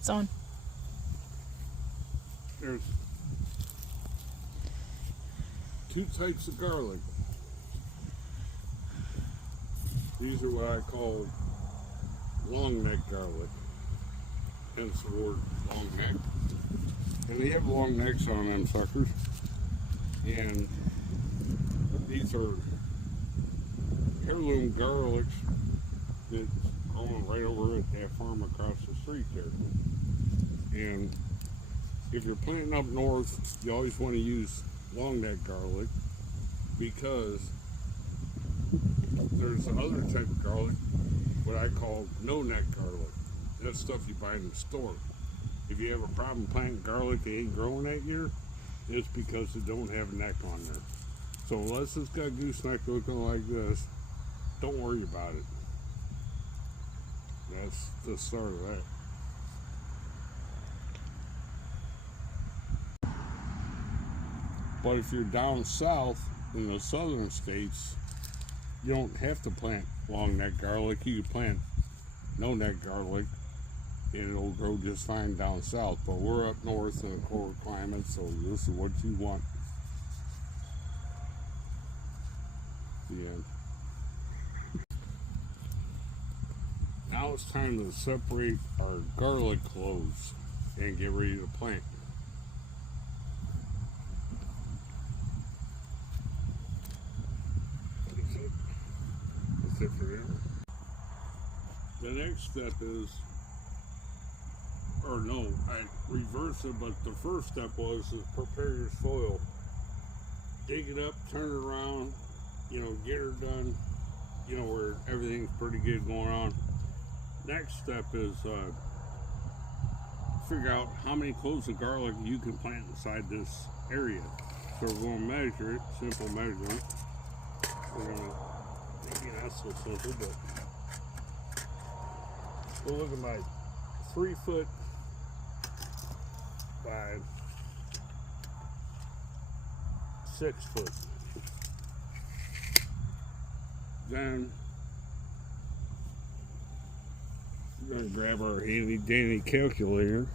It's on. There's two types of garlic. These are what I call long neck garlic, hence the word long neck. And they have long necks on them suckers. And these are heirloom garlics that's growing right over at that farm across the street there. And if you're planting up north, you always want to use long neck garlic because there's another type of garlic, what I call no neck garlic. That's stuff you buy in the store. If you have a problem planting garlic that ain't growing that year, it's because it don't have a neck on there. So unless it's got gooseneck looking like this, don't worry about it. That's the start of that. But if you're down south in the southern states, you don't have to plant long neck garlic. You can plant no neck garlic and it'll grow just fine down south. But we're up north in a colder climate, so this is what you want. The end. Now it's time to separate our garlic cloves and get ready to plant. That's it for there. The next step is, or no, I reversed it, but the first step was to prepare your soil. Dig it up, turn it around, get her done, where everything's pretty good going on. Next step is figure out how many cloves of garlic you can plant inside this area. So we're going to measure it, simple measurement. We're going to, maybe not so simple, but we're looking like 3 foot by 6 foot. Then we're going to grab our handy dandy calculator.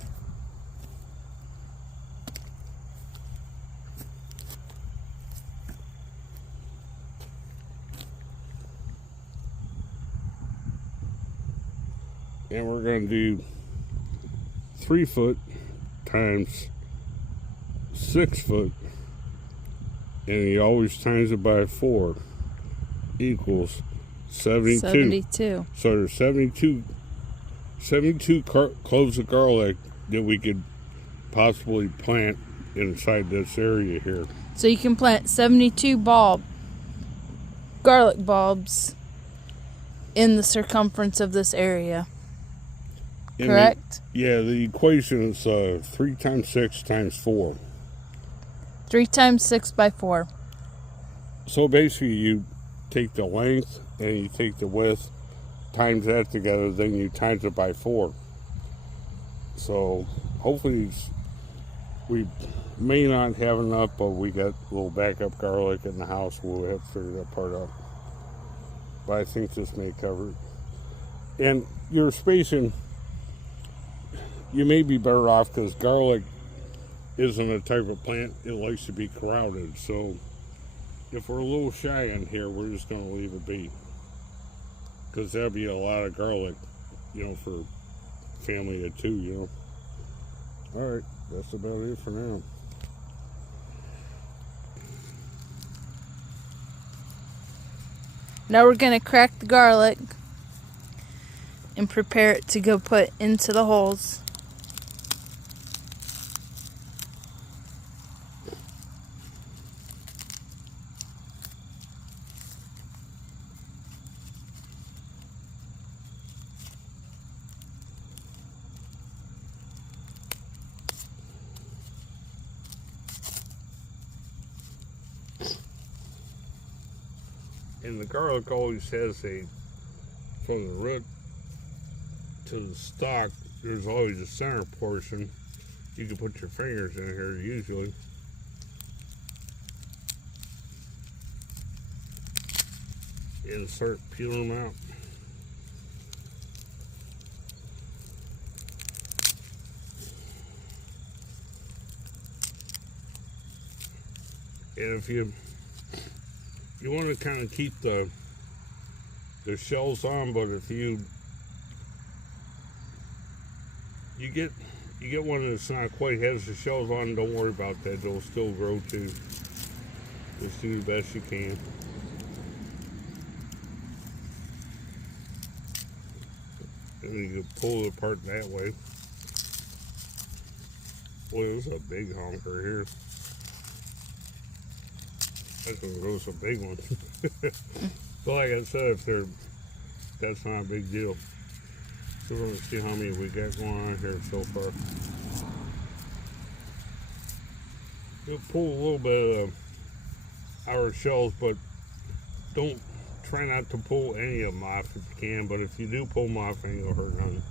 And we're going to do 3 foot times 6 foot, and he always times it by 4 equals 72. 72. So there's 72 cloves of garlic that we could possibly plant inside this area here. So you can plant 72 garlic bulbs in the circumference of this area. And Correct? The equation is 3 times 6 times 4. 3 times 6 by 4. So basically you take the length and you take the width, times that together, then you times it by 4. So hopefully we may not have enough, but we got a little backup garlic in the house. We'll have to figure that part out. But I think this may cover it. And your spacing, you may be better off because garlic isn't a type of plant, it likes to be crowded. So if we're a little shy in here, we're just going to leave it be. Because that'll be a lot of garlic, for family of 2, Alright, that's about it for now. Now we're going to crack the garlic and prepare it to go put into the holes. And the garlic always has from the root to the stalk, there's always a center portion. You can put your fingers in here usually. And start peeling them out. And if you want to kind of keep the shells on, but if you get one that's not quite has the shells on, don't worry about that. They'll still grow too. Just do the best you can. And you can pull it apart that way. Boy, this is a big honker here. That's gonna grow some big ones. But like I said, that's not a big deal. So we're gonna see how many we got going on here so far. We'll pull a little bit of our shells, but try not to pull any of them off if you can. But if you do pull them off, ain't gonna hurt none.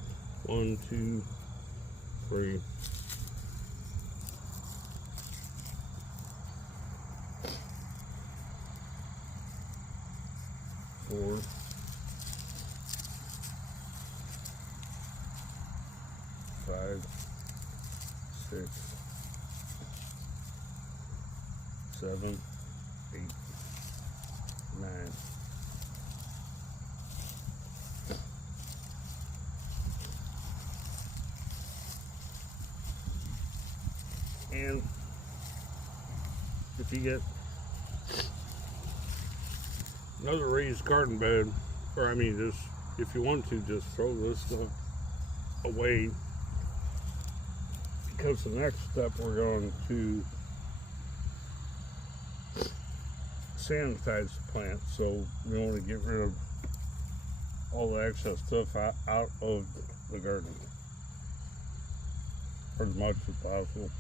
1, 2, 3. 4. 5, 6, 7, 8, 9. And if you get another raised garden bed, or I mean, just if you want to, just throw this stuff away, because the next step we're going to sanitize the plant, so we want to get rid of all the excess stuff out of the garden as much as possible.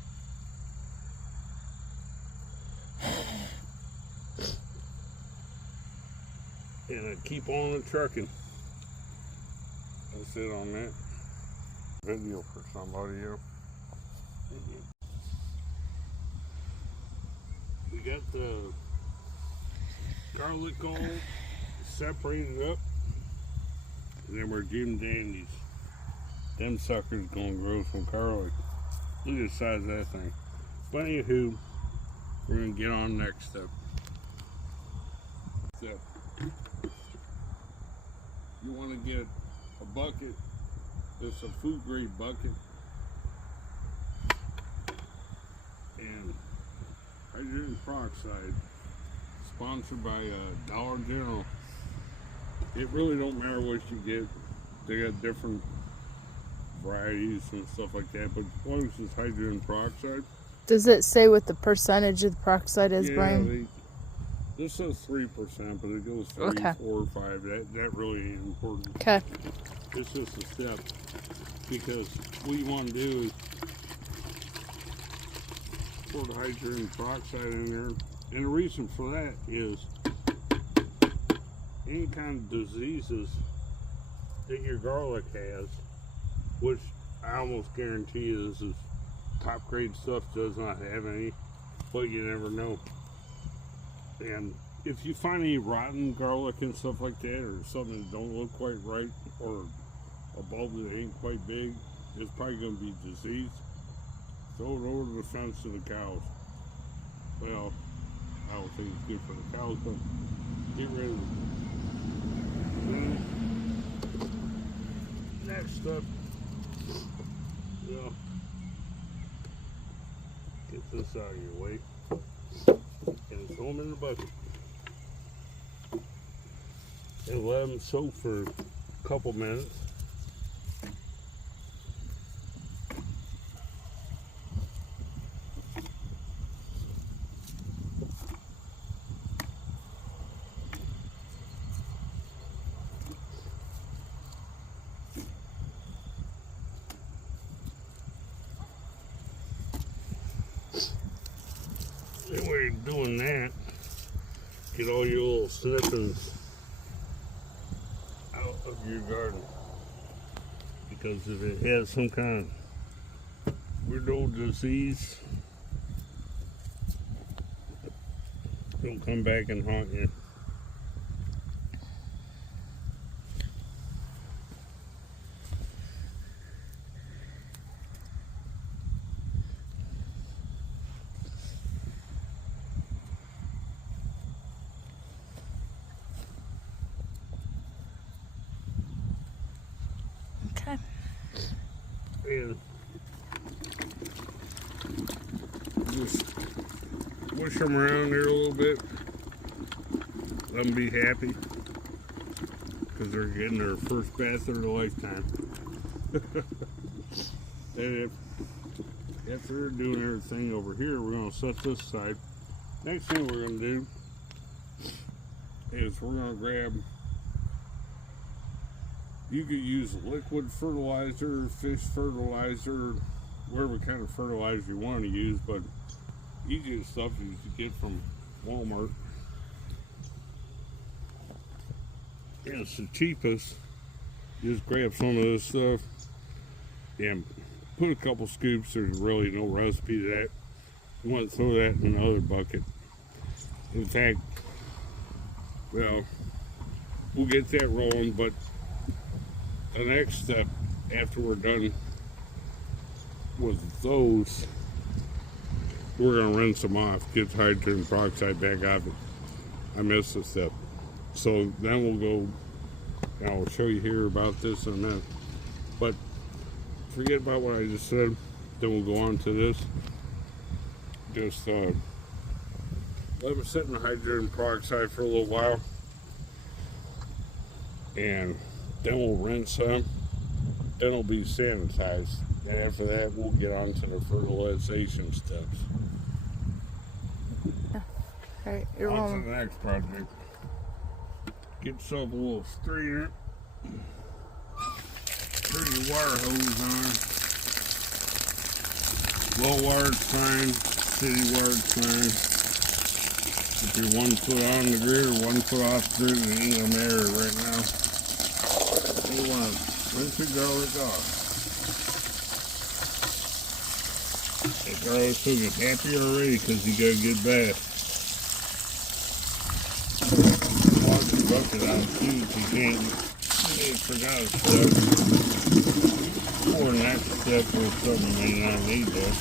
And keep on the trucking. That's it on that video for somebody else. We got the garlic all separated up, and then we're Jim Dandies. Them suckers gonna grow some garlic. Look at the size of that thing. But anywho, we're gonna get on next step. So, you want to get a bucket. It's a food grade bucket, and hydrogen peroxide, sponsored by Dollar General. It really don't matter what you get. They got different varieties and stuff like that, but as long as it's hydrogen peroxide. Does it say what the percentage of the peroxide is, Yeah, Brian? this says 3%, but it goes 3, Okay. 4, 5. That really ain't important. Okay. It's just a step, because what you want to do is pour the hydrogen peroxide in there, and the reason for that is any kind of diseases that your garlic has, which I almost guarantee you this is top grade stuff, does not have any, but you never know. And if you find any rotten garlic and stuff like that, or something that don't look quite right, or a bulb that ain't quite big, it's probably going to be diseased. Throw it over the fence to the cows. Well, I don't think it's good for the cows, but get rid of it. Then, next up, get this out of your way. And throw them in the bucket. And let them soak for a couple minutes. And while you're doing that, get all your little snippings out of your garden. Because if it has some kind of weird old disease, it'll come back and haunt you. and just push them around there a little bit. Let them be happy because they're getting their first bath of their lifetime. And after they're doing everything over here, we're going to set this aside. Next thing we're going to do is we're going to grab, you could use liquid fertilizer, fish fertilizer, whatever kind of fertilizer you want to use, but easiest stuff you can get from Walmart. And it's the cheapest. Just grab some of this stuff and put a couple scoops. There's really no recipe to that. You want to throw that in another bucket. In fact, well, we'll get that rolling, but the next step after we're done with those, we're going to rinse them off, get hydrogen peroxide back out of it. I missed a step. So then we'll go, and I'll show you here about this in a minute. But forget about what I just said. Then we'll go on to this. Just let them sit in the hydrogen peroxide for a little while. And then we'll rinse them. Then it'll be sanitized. And after that, we'll get on to the fertilization steps. Alright, you're on wrong. to the next project. Get yourself a little strainer. Turn your wire hose on. Low wired's fine, city wired's fine. If you're 1 foot on the grid or 1 foot off the grid, it ain't gonna matter right now. You want to rinse your garlic off. That garlic's looking happy already because you got a good bath. Wash the bucket out too if you can't. You forgot a step. Or next step or something you may not need there.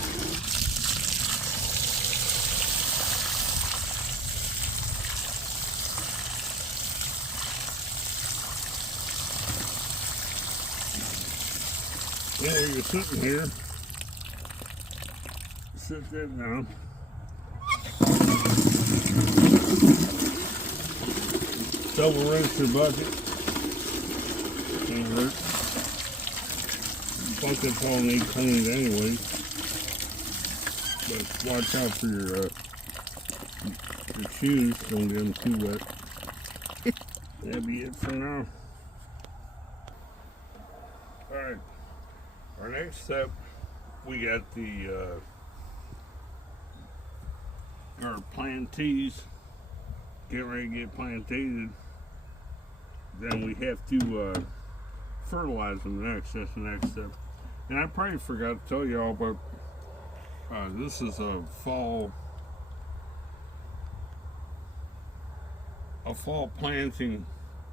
Yeah, you're sitting here. Sit that down. Double rinse your bucket. Can't hurt. Buckets all need cleaned anyway. But watch out for your shoes. Don't get them too wet. That'll be it for now. Alright. Our next step, we got our plantees. Get ready to get plantated. Then we have to fertilize them next. That's the next step. And I probably forgot to tell y'all, but this is a fall planting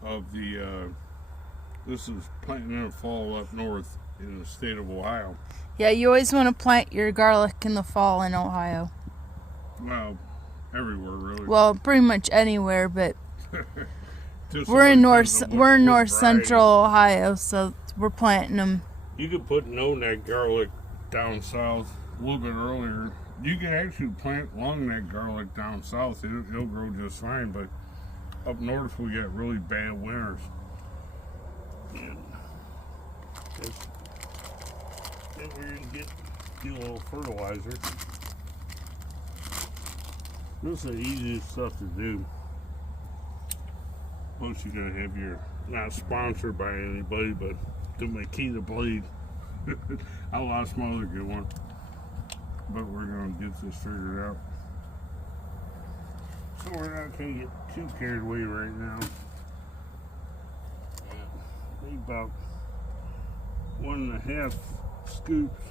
of the. This is planting in the fall up north in the state of Ohio. Yeah, you always want to plant your garlic in the fall in Ohio. Well, everywhere really. Well, pretty much anywhere, but Just we're in north variety. central Ohio, so we're planting them. You could put no-neck garlic down south a little bit earlier. You can actually plant long-neck garlic down south. It'll grow just fine, but up north we got really bad winters. And then we're going to get a little fertilizer. This is the easiest stuff to do. Plus you're going to have your, not sponsored by anybody, but do my Makita blade. I lost my other good one. But we're going to get this figured out. So we're not going to get too carried away right now. Maybe about 1.5 scoops.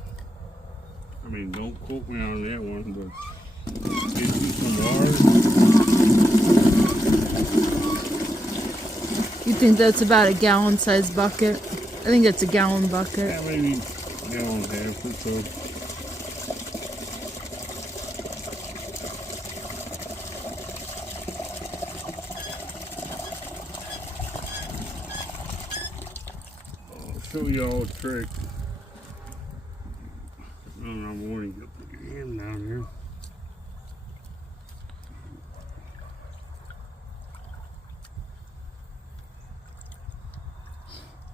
I mean, don't quote me on that one, but get you some water. You think that's about a gallon-sized bucket? I think it's a gallon bucket. Yeah, maybe a gallon and a half or so. I'll show you all a trick. don't know, I'm wanting to put your hand down here.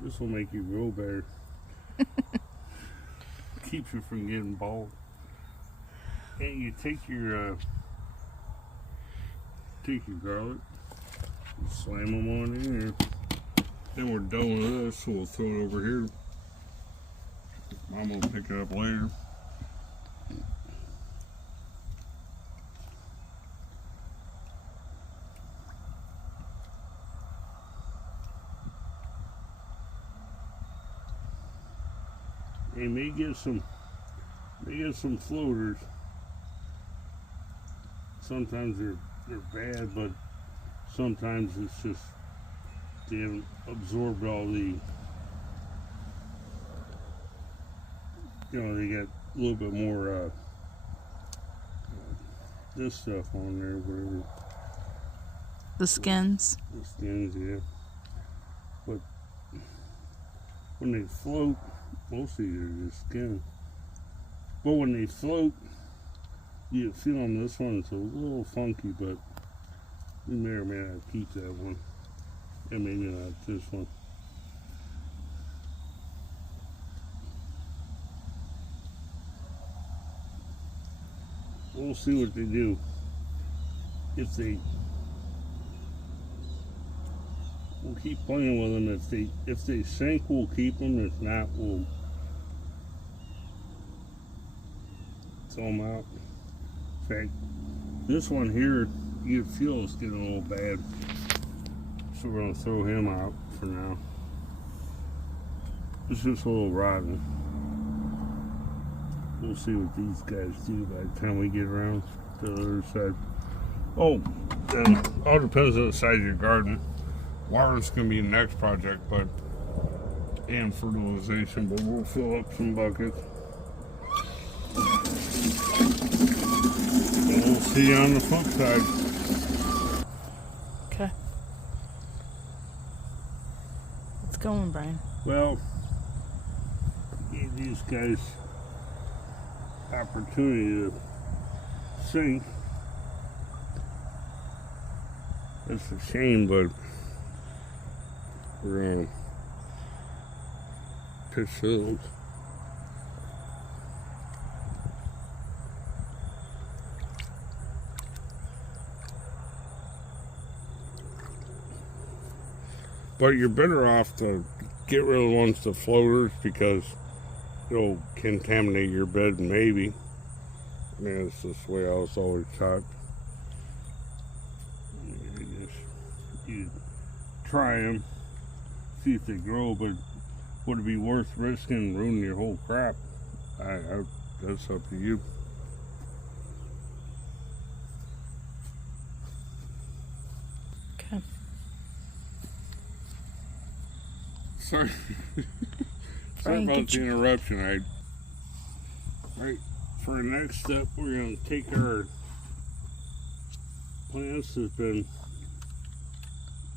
This will make you grow better. Keeps you from getting bald. And you take your garlic, and slam them on in there. Then we're done with this, so we'll throw it over here. I'm gonna pick it up later. And may get some floaters. Sometimes they're bad, but sometimes it's just they haven't absorbed all the, they got a little bit more this stuff on there, whatever. The skins. The skins, yeah. But when they float, mostly they're just skin. But when they float, you feel on this one, it's a little funky, but we may or may not keep that one. And maybe not this one. We'll see what they do. We'll keep playing with them. If they sink, we'll keep them. If not, we'll throw them out. In fact, this one here, you can feel it's getting a little bad. So we're gonna throw him out for now. It's just a little rotten. We'll see what these guys do by the time we get around to the other side. Oh, and all depends on the size of your garden. Water's gonna be the next project, and fertilization, but we'll fill up some buckets. And we'll see you on the flip side. Okay. What's going, Brian? Well, gave these guys opportunity to sink. That's a shame, but we're gonna pitch those. But you're better off to get rid of the ones, the floaters, because it'll contaminate your bed, maybe. I mean, it's just the way I was always taught. You try them, see if they grow, but would it be worth risking ruining your whole crop? That's up to you. Okay. Sorry. Sorry Brian, about the interruption. Right, for our next step, we're going to take our plants that's been,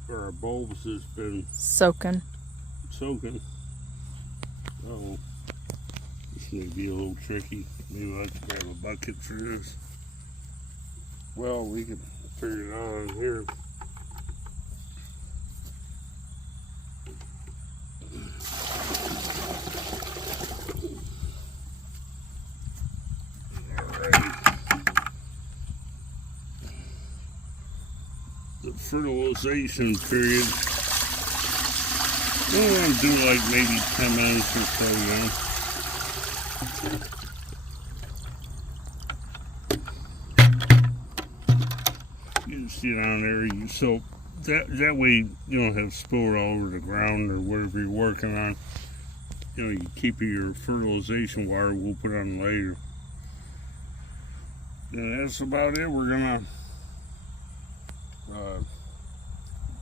or our bulbs that's been Soaking. Oh, this may be a little tricky. Maybe I'll have to grab a bucket for this. Well, we can figure it out on here. The fertilization period. We want to do like maybe 10 minutes or so, you just sit down there, so that way you don't have spore all over the ground or whatever you're working on. You keep your fertilization water, we'll put on later. And that's about it. We're gonna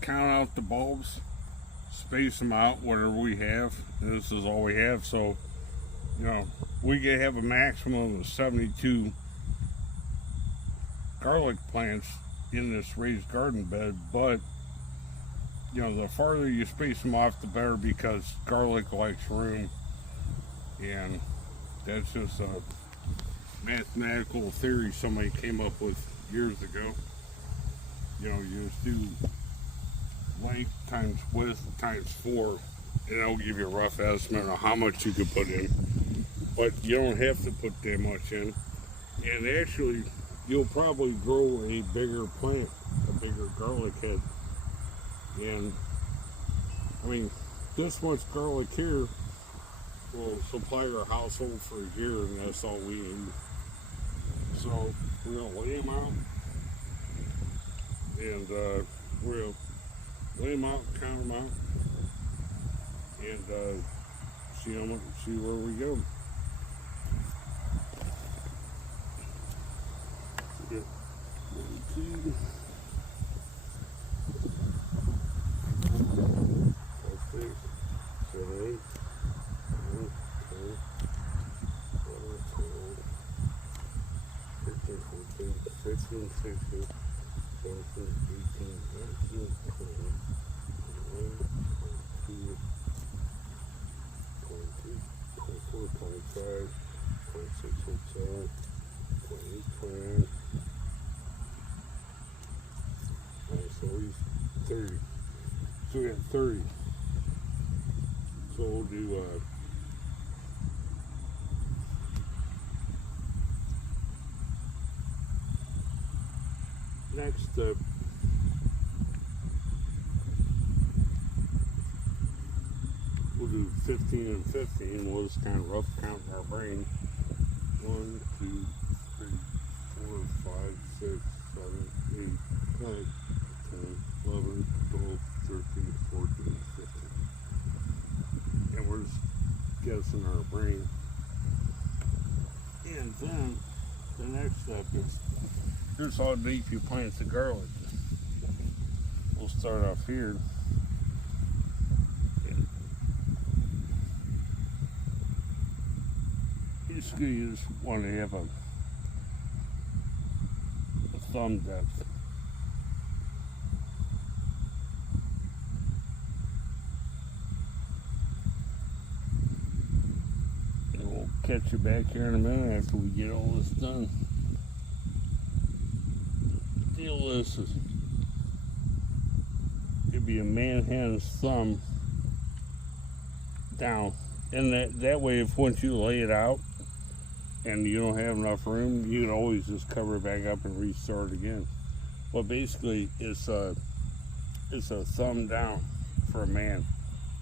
count out the bulbs, space them out, whatever we have. This is all we have, so we can have a maximum of 72 garlic plants in this raised garden bed, but the farther you space them off, the better, because garlic likes room, and that's just mathematical theory somebody came up with years ago. You know, you just do length times width times 4, and that'll give you a rough estimate of how much you could put in. But you don't have to put that much in. And actually, you'll probably grow a bigger plant, a bigger garlic head. And, I mean, this much garlic here will supply our household for a year, and that's all we need. So, we're going to lay them out. And we're going to lay them out, count them out, and see where we go. Get 1, 2, 5, 6, 7, 8, 9, 10, 11, 12, 13, 14, 15, 16, 17, 18, 19, 20, 21, 22, 23, 24, 25, 26, 27, 28, 29. So he's 30. So we got 30. So we'll do next step. We'll do 15 and 15. We'll just kind of rough count in our brain. 1, 2, 3, 4, 5, 6, 7, 8, 9, 10, 11, 12, 13, 14, 15. And we're just guessing our brain. And then the next step is here's how deep you plant the garlic. We'll start off here. And basically, you just want to have a thumb depth. And we'll catch you back here in a minute after we get all this done. Deal this is it'd be a manhand's thumb down, and that way, if once you lay it out and you don't have enough room, you can always just cover it back up and restart again. But basically, it's a thumb down for a man.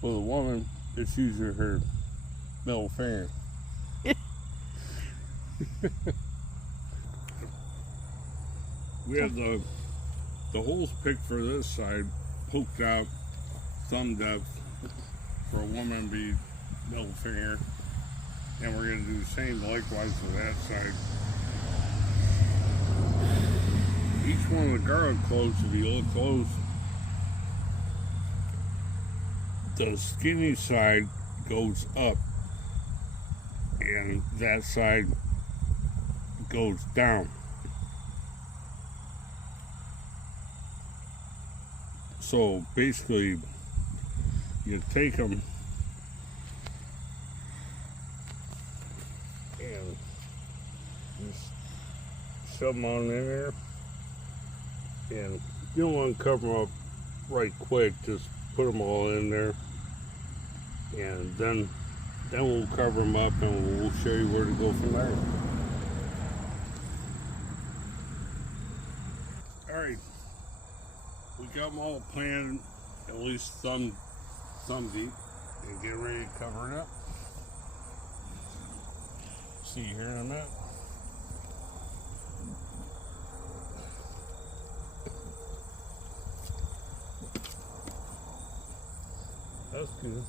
With a woman, it's usually her middle finger. We have the holes picked for this side, poked out, thumb depth. For a woman, be middle finger, and we're going to do the same likewise for that side. Each one of the garlic cloves, if you look close, the skinny side goes up, and that side goes down. So basically, you take them and just shove them on in there, and you don't want to cover them up right quick. Just put them all in there, and then we'll cover them up, and we'll show you where to go from there. All right. We got them all planted, at least thumb deep, and get ready to cover it up. See you here in a minute. That's good.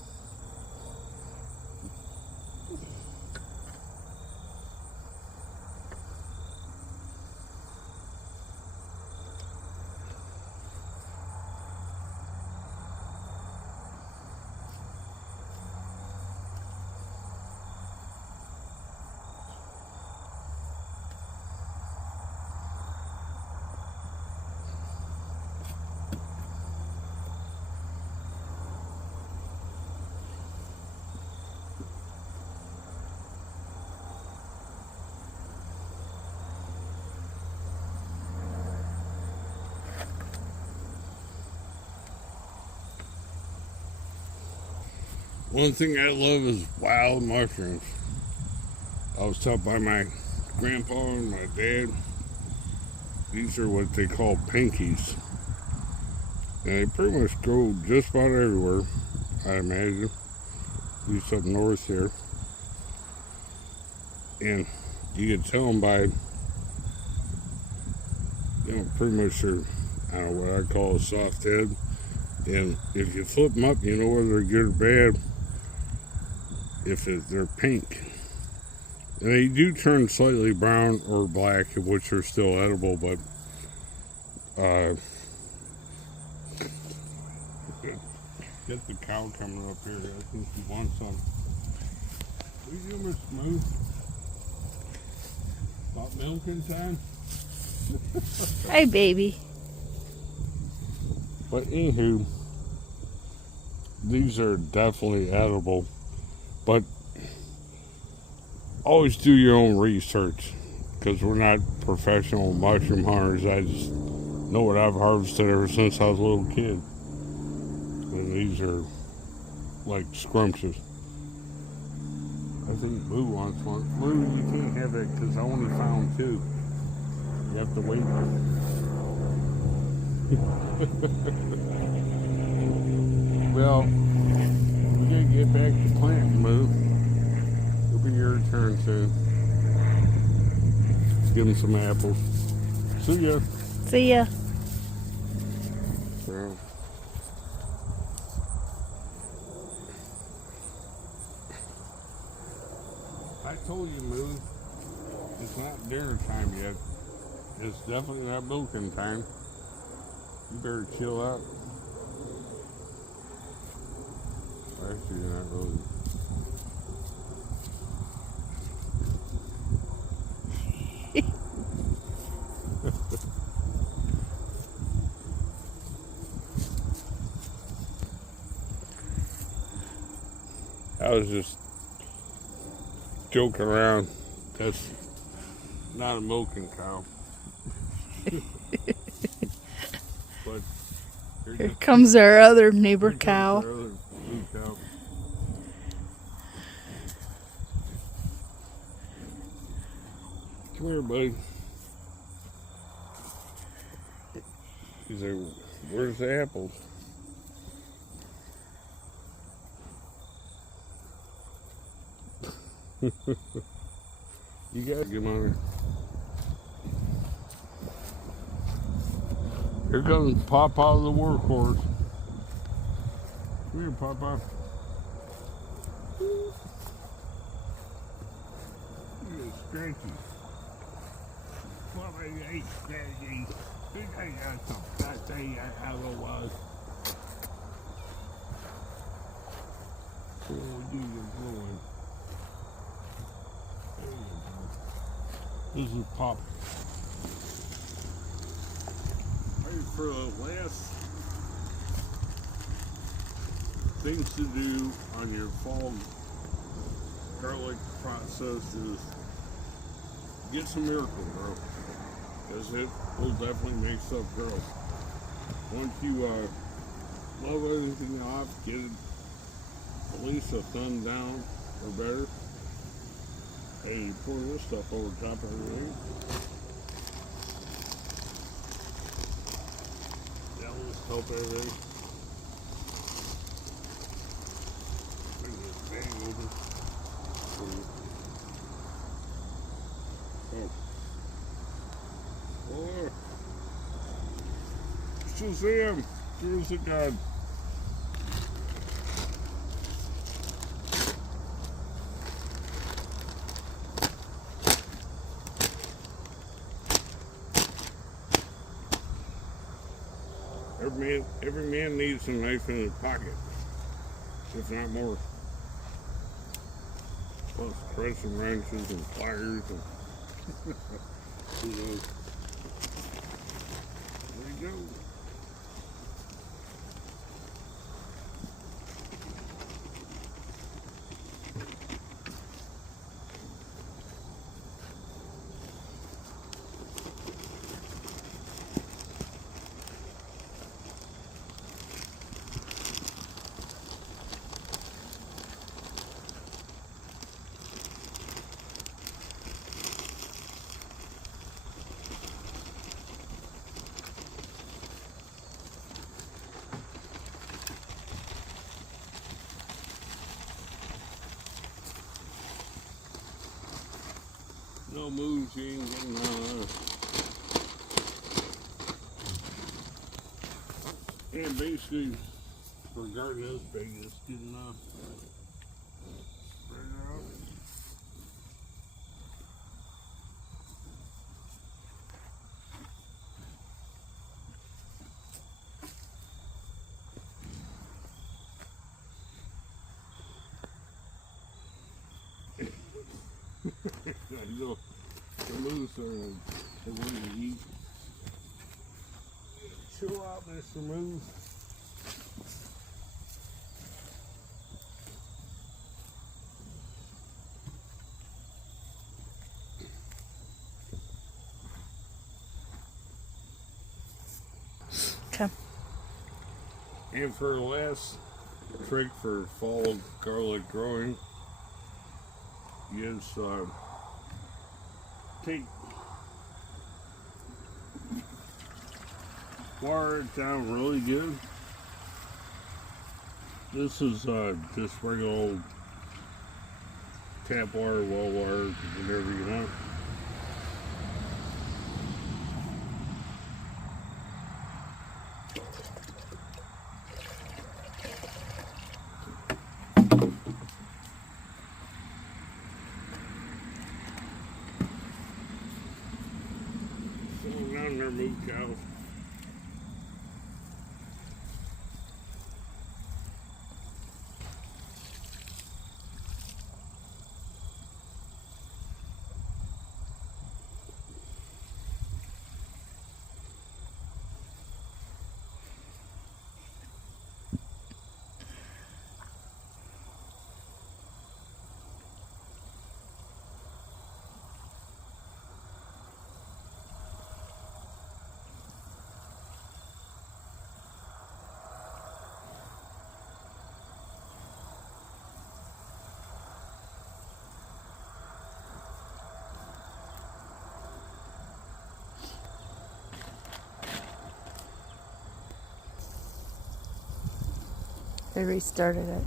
One thing I love is wild mushrooms. I was taught by my grandpa and my dad. These are what they call pinkies. And they pretty much grow just about everywhere, I imagine. At least up north here. And you can tell them by, pretty much their, I don't know what I call a soft head. And if you flip them up, you know whether they're good or bad if they're pink. And they do turn slightly brown or black, which are still edible, but get the cow coming up here. I think she wants some. What are you doing, Mr. Smooth? About milking time? Hi, baby. But anywho, these are definitely edible. But always do your own research, because we're not professional mushroom hunters. I just know what I've harvested ever since I was a little kid. And these are like scrumptious. I think Boo wants one. Boo, you can't have it because I only found 2. You have to wait. Well, we gotta get back to planting, Boo. It'll be your turn soon. Give him some apples. See ya. See ya. So, I told you, Moo, it's not dinner time yet. It's definitely not milking time. You better chill out. Actually, you're not really. I was just joking around. That's not a milking cow. But Here comes our other neighbor cow. Our other blue cow. Come here, buddy. He's like, where's the apples? You gotta get him on here. Here comes Papa the workhorse. Come here, Papa. You're scratchy. Papa, you ain't scratchy. I got some fat thing how it was. Oh, do you going? This is Pop. Ready for the last things to do on your fall garlic process is get some Miracle-Gro, because it will definitely make stuff grow. Once you love everything off, get it at least a thumb down or better. And you pour this stuff over top of everything. That will help everything. Bring this bag over. Oh. Shazam! Here's the God. Every man needs a knife in his pocket, if not more. Plus threads and wrenches and pliers and who knows. There you go. No moves, you ain't getting none of that. And basically, for a garden this big, it's good enough. Spread it out. You know, the moose are the way to eat. Chill out, Mr. Moose. Okay. And for the last trick for fall garlic growing is take water it down really good. This is just regular old tap water, well water, whatever you want. Down there, moo cow. They restarted it.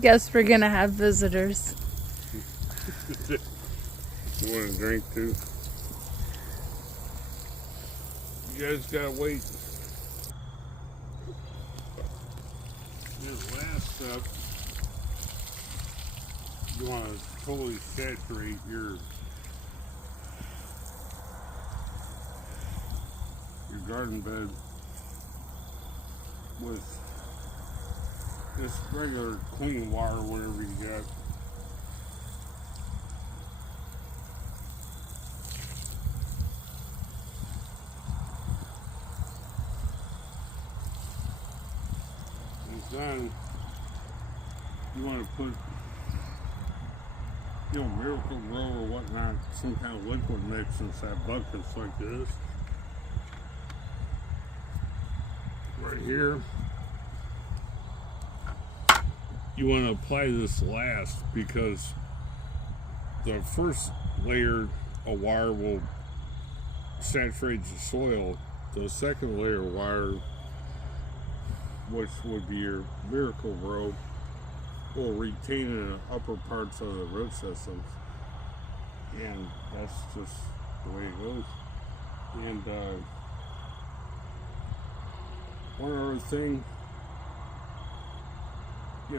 Guess we're gonna have visitors. You want a drink too? You guys gotta wait. This last step, you want to totally saturate your garden bed with just regular clean water, whatever you got. And then you want to put, Miracle Grow or whatnot, some kind of liquid mix inside buckets like this. Right here. You want to apply this last because the first layer of wire will saturate the soil. The second layer of wire, which would be your Miracle Grow, will retain in the upper parts of the root systems. And that's just the way it goes. And one other thing,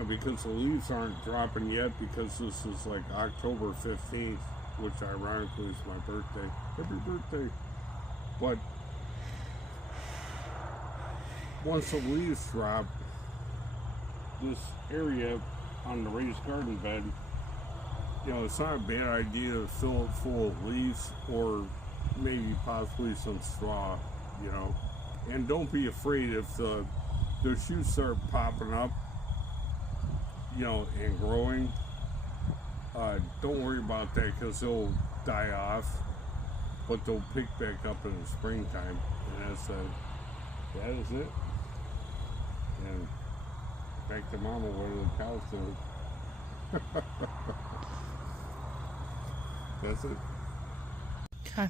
because the leaves aren't dropping yet, because this is like October 15th, which ironically is my birthday. Happy birthday. But once the leaves drop, this area on the raised garden bed, it's not a bad idea to fill it full of leaves or maybe possibly some straw, you know. And don't be afraid if the shoots start popping up, you know, and growing. Don't worry about that because they'll die off, but they'll pick back up in the springtime. And that is it. And back to mama, what are the cows doing? That's it. Okay.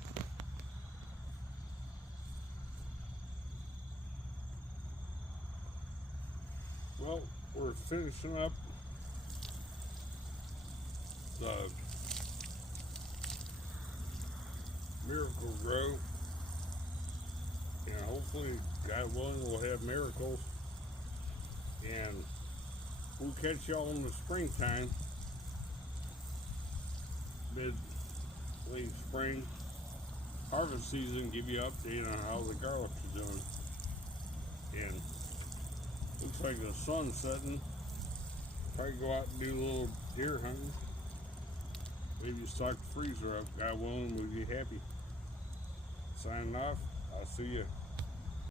Well, we're finishing up the Miracle Grow, and hopefully, God willing, we'll have miracles, and we'll catch y'all in the springtime, late spring, harvest season, give you an update on how the garlic is doing. And looks like the sun's setting. Probably go out and do a little deer hunting. Maybe stock the freezer up. God willing, we'll be happy. Signing off. I'll see you.